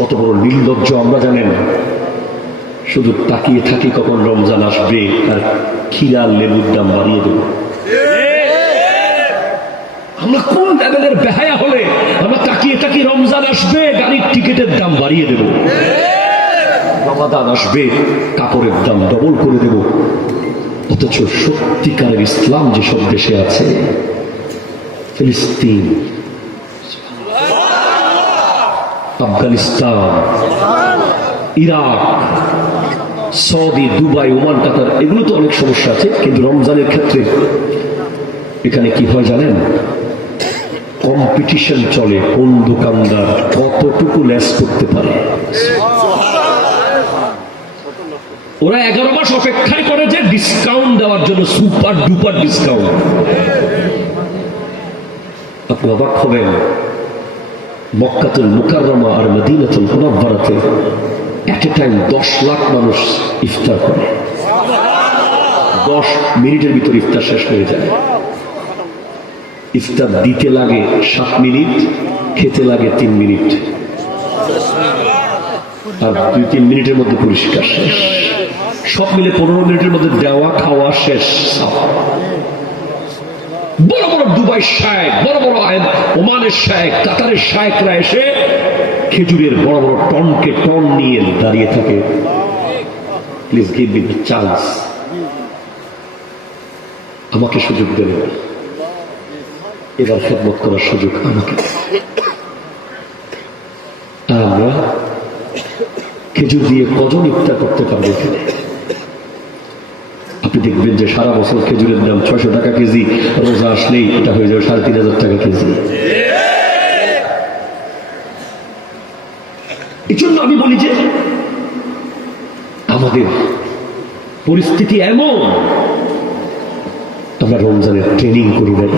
কত বড় নির্লজ্জ আমরা জানেন, শুধু তাকিয়ে থাকি কখন রমজান আসবে আর খিলার লেবুর দাম বাড়িয়ে দেব। আমরা কোন লেভেলের বেহায়া হলে আমরা তাকিয়ে থাকি রমজান আসবে গাড়ির টিকিটের দাম বাড়িয়ে দেব, রমাদান আসবে কাপড়ের দাম ডবল করে দেব। অথচ সত্যিকারের ইসলাম যেসব দেশে আছে, ফিলিস্তিন, Afghanistan, Iraq, Saudi, Dubai, Oman, Qatar, এগুলো তো অনেক সমস্যা আছে, কিন্তু রমজানের ক্ষেত্রে এখানে কি হয় জানেন? কম্পিটিশন চলে, কোন দোকানদার কতটুকু লেস করতে পারে। ওরা 11 মাস অপেক্ষায় করে যে ডিসকাউন্ট দেওয়ার জন্য, সুপার ডুপার ডিসকাউন্ট। আপনি অবাক হবেন, মক্কাতুল মুকাররমা আর মদিনাতুল মুনাওয়ারাতে এট এ টাইম 10 লাখ মানুষ ইফতার করে। 10 মিনিটের ভিতর ইফতার শেষ হয়ে যায়। ইফতার দিতে লাগে 7 মিনিট, খেতে লাগে 3 মিনিট, আর 2-3 মিনিটের মধ্যে পরিষ্কার শেষ। সব মিলে 15 মিনিটের মধ্যে দেওয়া খাওয়া শেষ। বড় বড় দুবাই শায়েখ, বড় বড় ওমানের শায়েখ, কাতারের শায়েখরা এসে খেজুরের বড় বড় টনকে টন নিয়ে দাঁড়িয়ে থাকে। Please give me the chance, আমাকে সুযোগ দেবে, এবার খেদমত করার সুযোগ আমাকে। আমরা খেজুর দিয়ে কজন ইফতার করতে পারবো এখানে? আপনি দেখবেন যে সারা বছর খেজুরের দাম 600 টাকা কেজি, রোজা আসলেই এটা হয়ে যাবে 3500 টাকা কেজি। এই জন্য আমি বলি যে আমাদের পরিস্থিতি এমন, আমরা রমজানের ট্রেনিং করি নাই।